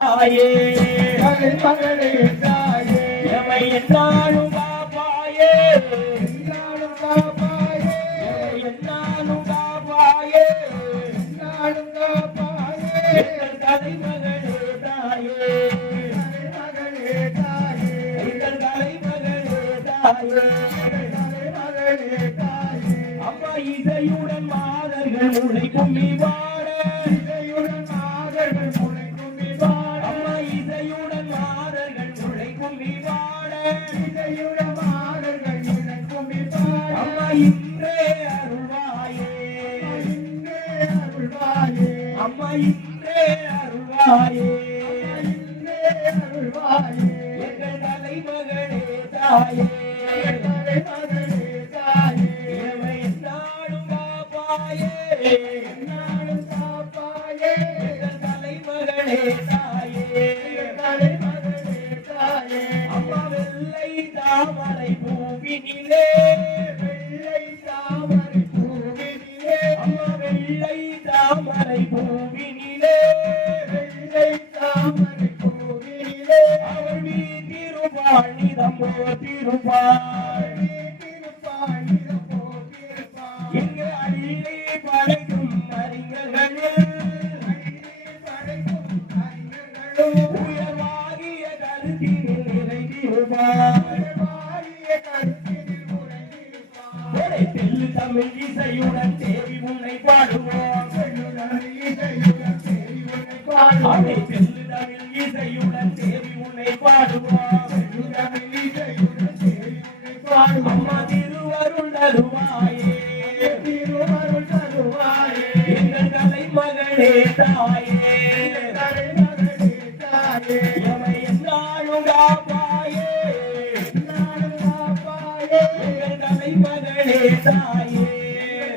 தாயே மகளே தாயே எமை என்னாலும் காப்பாயே என்னாலும் காப்பாயே என்னாலும் காப்பாயே என்னாலும் காப்பாயே எங்கள் தலைமகளே தாயே மகளே தாயே எங்கள் தலைமகளே தாயே தலைமகளே தாயே அம்மா இசையுடன் மாதர்கள் முளை கும்மி பாட இசையுடன் மாதர்கள் முளை கும்மி பாட அம்மா இசையுடன் மாதர்கள் முளை கும்மி பாட இசையுடன் மாதர்கள் முளை கும்மி பாட அம்மா இன்றே அருள்வாயே இன்றே அருள்வாயே அம்மா இன்றே அருள்வாயே இன்றே அருள்வாயே எங்கள் தலைமகளே தாயே தலைமகளே தாயே எமை என்னாலும் காப்பாயே என்னாலும் காப்பாயே எங்கள் தலைமகளே தாயே தலைமகளே தாயே அம்மா வெள்ளை தாமரை பூவினிலே வெள்ளை தாமரை பூவினிலே அம்மா வெள்ளை தாமரை பூவினிலே வெள்ளை தாமரை பூவினிலே அவள் வீட்டிருப்பாள் நிதம்போ திருப்பாள் வீட்டிருப்பாள் நிதம்போ திருப்பாள் இங்கு அள்ளி படைக்கும் அறிஞர்களில் உயர்வாகிய கருத்தினில் நிறைந்திருப்பாள் தெல்லு தமிழ் இசையுடன் தேவி உன்னை பாடுவோம் தெல்லு தமிழ் இசையுடன் தேவி உன்னை பாடுவோம் அம்மா திருவருள் தருவாயே திருவருள் தருவாயே எங்கள் தலைமகளே தாயே தலைமகளே தாயே எமை என்னாலும் காப்பாயே என்னாலும் காப்பாயே எங்கள் தலைமகளே தாயே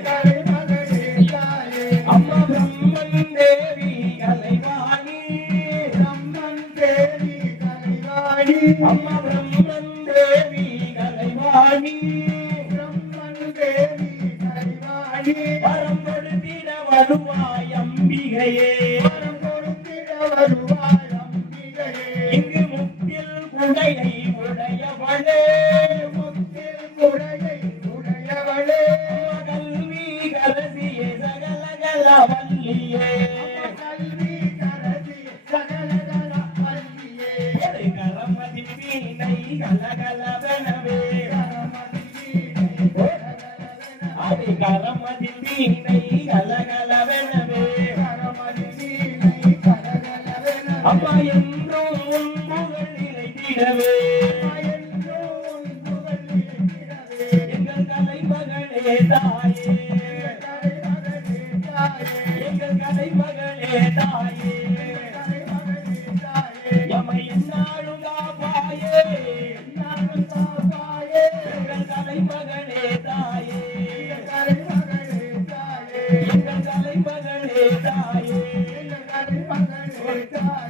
தலைமகளே தாயே அம்மா பிரம்மன் தேவி கலைவாணி பிரம்மன் தேவி கலைவாணி அம்மா பிரம்மன் தேவி கலைவாணி பிரம்மன் தேவி கலைவாணி வரம் கொடுத்திட வருவாய் அம்பிகையே வரம் கொடுத்திட வருவாய் அம்பிகையே இங்கு முக்கில் குடையை உடையவளே முக்கில் குடையை உடையவளே கல்வி கலசியே சகலகல வல்லியே கல்வி கலசியே சகலகல வல்லியே கரமதி வீணை கலகலவனவே கரமதி வீணை கலகலவனவே அம்மா என்றும் உன் புகழ் நிலைத்திடவே எங்கள் தலைமகளே தாயே எங்கள் தலைமகளே தாயே எமை என்னாலும் காப்பாயே என்னாலும் காப்பாயே எங்கள் தலைமகளே தாயே தலைமகளே தாயே எங்கள் தலைமகளே தாயே எங்கள் தலைமகளே தாயே